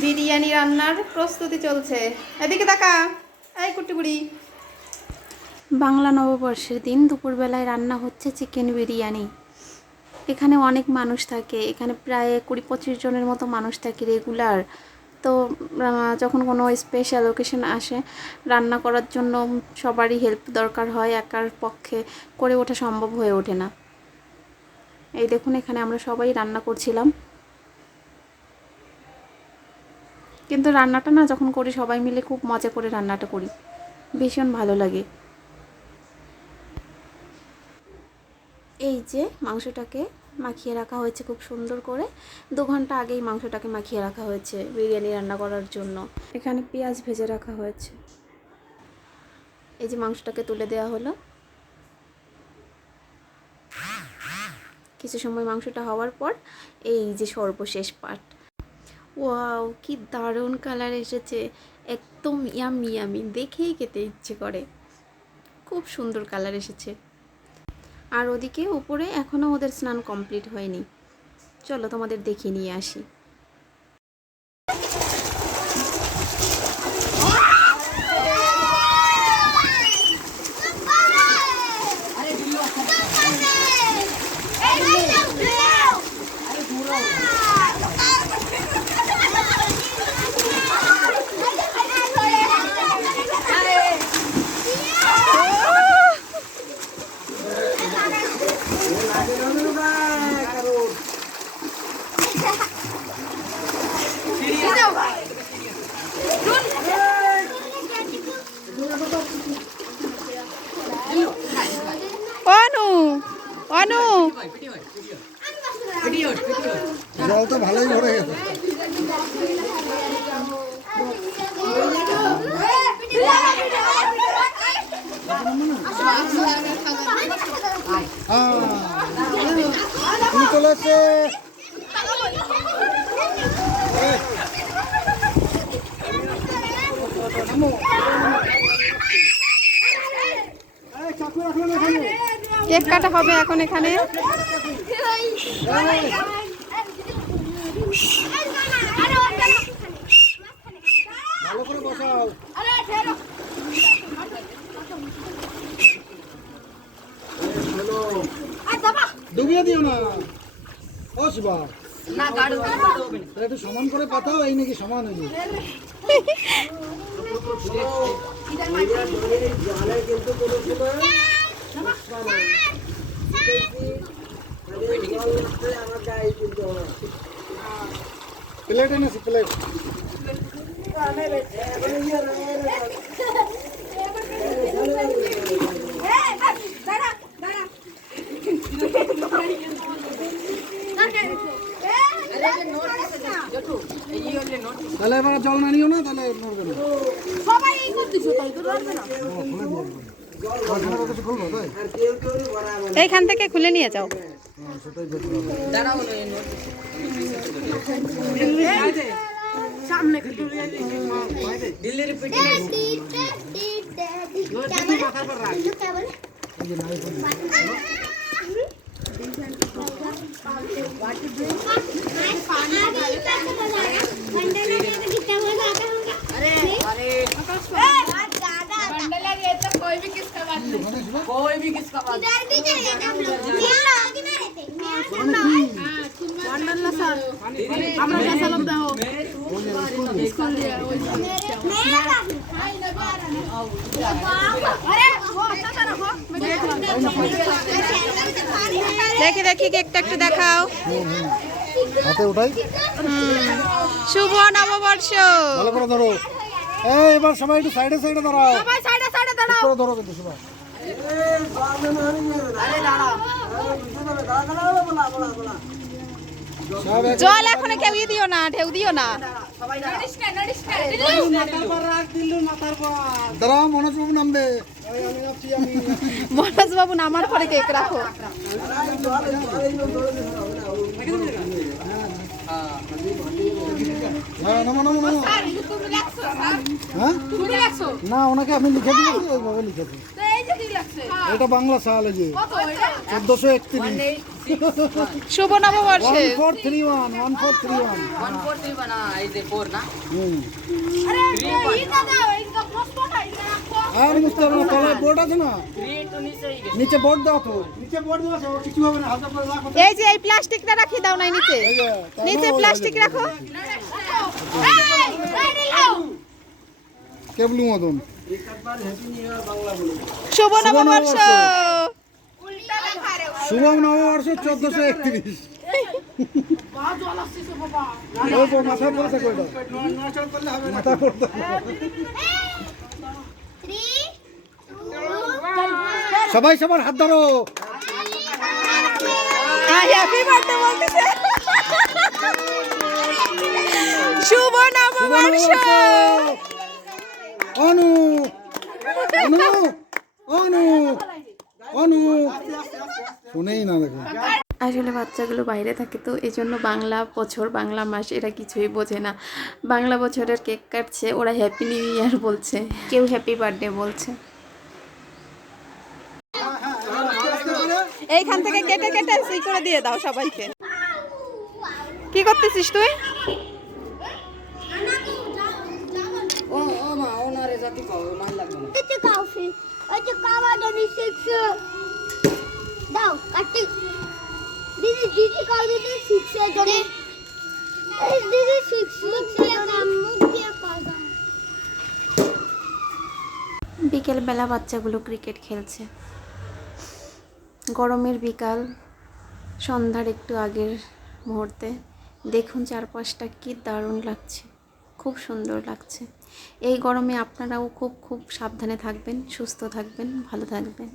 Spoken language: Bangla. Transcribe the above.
বিরিয়ানি রান্নার প্রস্তুতি চলছে। এদিকে তাকা, এই কুটিপুরি। বাংলা নববর্ষের দিন দুপুরবেলায় রান্না হচ্ছে চিকেন বিরিয়ানি। এখানে অনেক মানুষ থাকে, এখানে প্রায় 20-25 জনের মতো মানুষ থাকে রেগুলার। তো যখন কোনো স্পেশাল ওকেশন আসে রান্না করার জন্য সবারই হেল্প দরকার হয়, একার পক্ষে করে ওঠা সম্ভব হয়ে ওঠে না। এই দেখুন, এখানে আমরা সবাই রান্না করছিলাম, কিন্তু রান্নাটা না যখন করি সবাই মিলে খুব মজা করে রান্নাটা করি, ভীষণ ভালো লাগে। এই যে মাংসটাকে মাখিয়ে রাখা হয়েছে খুব সুন্দর করে, 2 ঘন্টা আগেই মাংসটাকে মাখিয়ে রাখা হয়েছে বিরিয়ানি রান্না করার জন্য। এখানে পেঁয়াজ ভেজে রাখা হয়েছে। এই যে মাংসটাকে তুলে দেওয়া হলো। কিছু সময় মাংসটা হওয়ার পর এই যে সর্বশেষ পার্ট, ওয়াও কি দারুণ কালার এসেছে, একদম ইয়ামি ইয়ামি, দেখেই খেতে ইচ্ছে করে, খুব সুন্দর কালার এসেছে। আর ওদিকে উপরে এখনও ওদের স্নান কমপ্লিট হয়নি, চলো তোমাদের দেখিয়ে নিয়ে আসি। অনু অনু জল তো ভালোই ভরে গেছে। চলে আসছে। কেক কাটা হবে এখন এখানে। ভালো করে বসাও। ডুবিয়ে দিও না। ও শিবা, একটু সমান করে পাতাও, এই নাকি সমান হয়ে যাবে। প্লেট এনেছি, প্লেট। তাহলে এবার জল না নিও না, তাহলে নড়বে না। সবাই এই করতেছো, তাই তো নড়বে না। এইখান থেকে খুলে নিয়ে যাও। সামনে कोई भी किसका बात দেখি দেখি কেকটা একটু দেখাও। হাতে উঠাই। শুভ নববর্ষ। ভালো করে ধরো। এই এবার সবাই একটু সাইডে সাইডে দাঁড়াও। সবাই সাইডে সাইডে দাঁড়াও। করে ধরো কিন্তু সবাই। জল এখন কেউ দিও না, ঢেউ দিও না। দাঁড়াও, মনোজ বাবু নামবে। মনোজ বাবু নামার পরে কেক রাখো। না, ওনাকে আমি লিখে দিয়েছি, ওইভাবে লিখেছি। এটা বাংলা সাল, যে 1431। শুভ নববর্ষে 1431 1431 140 बना ऐसे 4 ना হুম 3 আর মুস্তাফা তলায় বোর্ড আছে না 3 तो नीचे ही गए নিচে বোর্ড দাও তো নিচে বোর্ড দাও আছে, কিছু হবে না, হালকা করে রাখো। এই যে এই প্লাস্টিকটা রাখি দাও নাই নিচে এই যে, তারপর নিচে ওই প্লাস্টিক যে, রাখো কেবলু মদন শুভ নববর্ষ শুভম নববর্ষ 1431 ও তো মাথা পড়ছে কইটা মাথা পড়তে সবাই সবার হাত ধরো। হ্যাপি বার্থডে বলতেছে শুভ নববর্ষ অনু অনু অনু অনু শুনেই না দেখো। আসলে বাচ্চাগুলো বাইরে থাকে তো এই জন্য বাংলা বছর বাংলা মাস এরা কিছুই বোঝে না। বাংলা বছরের কেক কাটছে, ওরা হ্যাপি নিউ ইয়ার বলছে, কেউ হ্যাপি বার্থডে বলছে। এইখান থেকে কেটে কেটে সই করে দিয়ে দাও সবাইকে। কি করতেছিস তুই? ओ मा ओनारे जाती को मान लागबो ना It's a coffee. It's a cover 26. Down. Cut it. This is call it 6 Johnny. This is 6. বিকেলবেলা বাচ্চাগুলো ক্রিকেট খেলছে। গরমের বিকাল, সন্ধ্যার একটু আগের মুহূর্তে দেখুন চারপাশটা কি দারুণ লাগছে, খুব সুন্দর লাগছে। এই গরমে আপনারাও খুব সাবধানে থাকবেন, সুস্থ থাকবেন, ভালো থাকবেন।